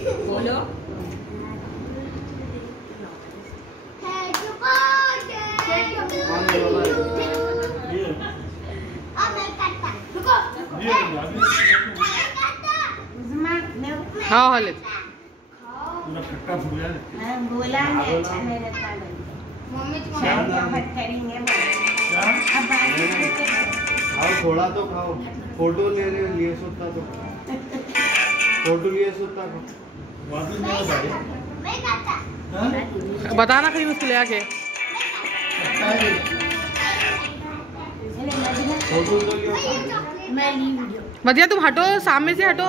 बोलो हाँ हाले बोला नहीं अच्छा नहीं रहता करेंगे खाओ थोड़ा तो खाओ। फोटो लिए सोता तो फोटो लिए सोता को बताना कहीं उसको ले आके। फोटो तो लियो। बढ़िया तुम हटो, सामने से हटो।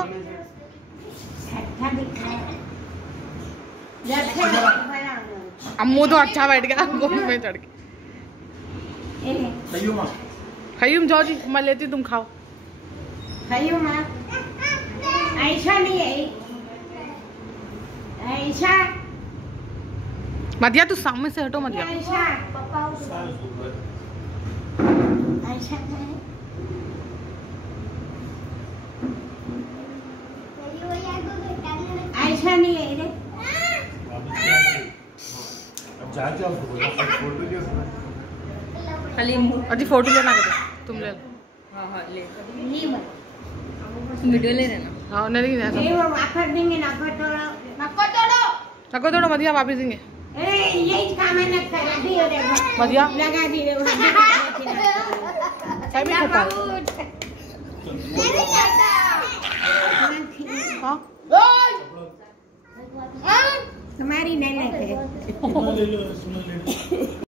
अम्मू तो अच्छा बैठ गया गोभी में चढ़ के। खयूम जाओ जी, मैं लेती तुम खाओ। खयूम ऐसा नहीं है ऐसा। मधिया तू सामने से हटो मधिया। ऐसा ऐसा ऐसा नहीं है रे। खाली अजी फोटो लेना कर तुम ले लो। हाँ हाँ ले वीडियो ले लेना। हाँ नहीं ये वो वापस देंगे ना तोड़ो नको थोड़ा मधिया वापिस देंगे। यही काम है ना करा दी रे मधिया लगा दी रे चाय भी खाता हाँ तुम्हारी नहीं लगे।